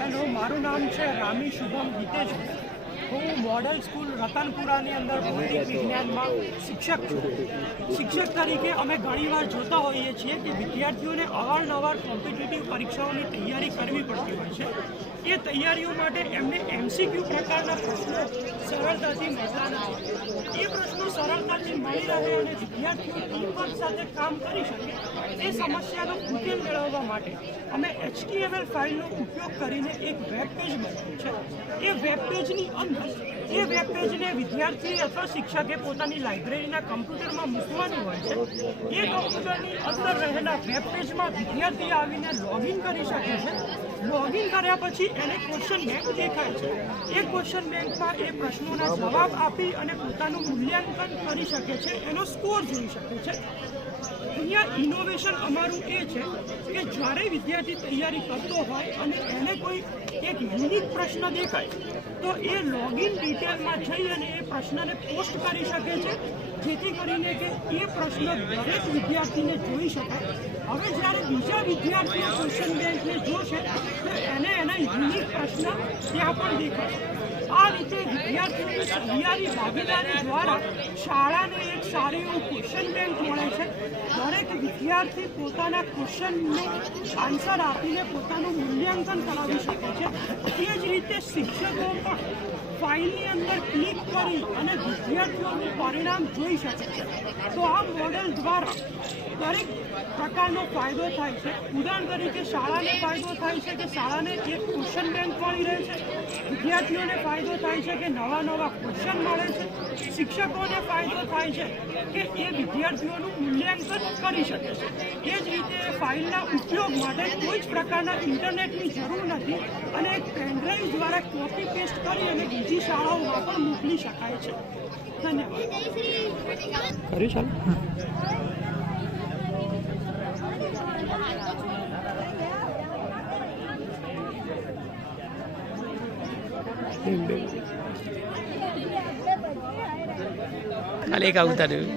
Hello, મારું નામ છે રામી શુભમ હિતેશ. હું મોડલ સ્કૂલ રતનપુરાની અંદર ભૌતિક વિજ્ઞાનમાં શિક્ષક છું. શિક્ષક તરીકે અમે ઘણીવાર જોતા હોઈએ છીએ કે વિદ્યાર્થીઓને અવારનવાર કોમ્પિટિટિવ પરીક્ષાઓની તૈયારી કરવી પડતી હોય છે. એ તૈયારીઓ માટે એમને MCQ પ્રકારના પ્રશ્નો સરળતાથી મળતા નથી. એ પ્રશ્નો સરળતાથી મળી રહે અને વિદ્યાર્થીઓ ટીમવર્ક સાથે કામ કરી શકે એ સમસ્યાનો ઉકેલ મેળવવા માટે અમે HTML ફાઇલનો ઉપયોગ કરીને એક વેબ પેજ બનાવ્યું છે. એ વેબ પેજની અંદર એ વેબ પેજને વિદ્યાર્થી અથવા શિક્ષકે પોતાની લાઇબ્રેરીના કમ્પ્યુટરમાં મૂકવાનું હોય છે. એ કમ્પ્યુટરની અંદર રહેલા વેબ પેજમાં વિદ્યાર્થી આવીને લોગિન કરી શકે છે. લોગિન કર્યા પછી એને ક્વેશ્ચન બેંક દેખાય છે. એ ક્વેશ્ચન બેંકમાં એ પ્રશ્નોના જવાબ આપી અને પોતાનું મૂલ્યાંકન કરી શકે છે, એનો સ્કોર જોઈ શકે છે. અહીંયા ઇનોવેશન અમારું એ છે કે જ્યારે વિદ્યાર્થી તૈયારી કરતો હોય અને એને કોઈ એક યુનિક પ્રશ્ન દેખાય તો એ લોગિન ડિટેલમાં જઈ અને એ પ્રશ્નને પોસ્ટ કરી શકે છે, જેથી કરીને કે એ પ્રશ્ન દરેક વિદ્યાર્થીને જોઈ શકાય. હવે જ્યારે બીજા વિદ્યાર્થીઓ ક્વેશ્ચન બેંકને જોશે તો એને એના યુનિક પ્રશ્ન ત્યાં પણ દેખાશે. આ રીતે વિદ્યાર્થીઓની સહિયારી ભાગીદારી દ્વારા શાળાને એક સારું એવું ક્વેશ્ચન બેંક મળે છે. દરેક વિદ્યાર્થી પોતાના ક્વેશ્ચનનો આન્સર આપીને પોતાનું મૂલ્યાંકન કરાવી શકે છે. તે જ રીતે શિક્ષકો પણ ફાઇલની અંદર ક્લિક કરી અને વિદ્યાર્થીઓનું પરિણામ જોઈ શકે છે. તો આ મોડેલ દ્વારા દરેક પ્રકારનો ફાયદો થાય છે. ઉદાહરણ તરીકે શાળાને ફાયદો થાય છે કે શાળાને એક ક્વેશ્ચન બેંક મળી રહે છે. વિદ્યાર્થીઓને ફાયદો થાય છે કે નવા ક્વેશ્ચન મળે છે. શિક્ષકોને ફાયદો થાય છે કે એ વિદ્યાર્થીઓનું મૂલ્યાંકન કરી શકે છે. એ જ રીતે ફાઇલના ઉપયોગ માટે કોઈ જ પ્રકારના ઇન્ટરનેટની જરૂર નથી અને એક પેનડ્રાઈવ દ્વારા કોપી પેસ્ટ કરી અને બીજી શાળાઓમાં પણ મોકલી શકાય છે. ધન્યવાદ. ખાલી એક આવતા રહ્યું.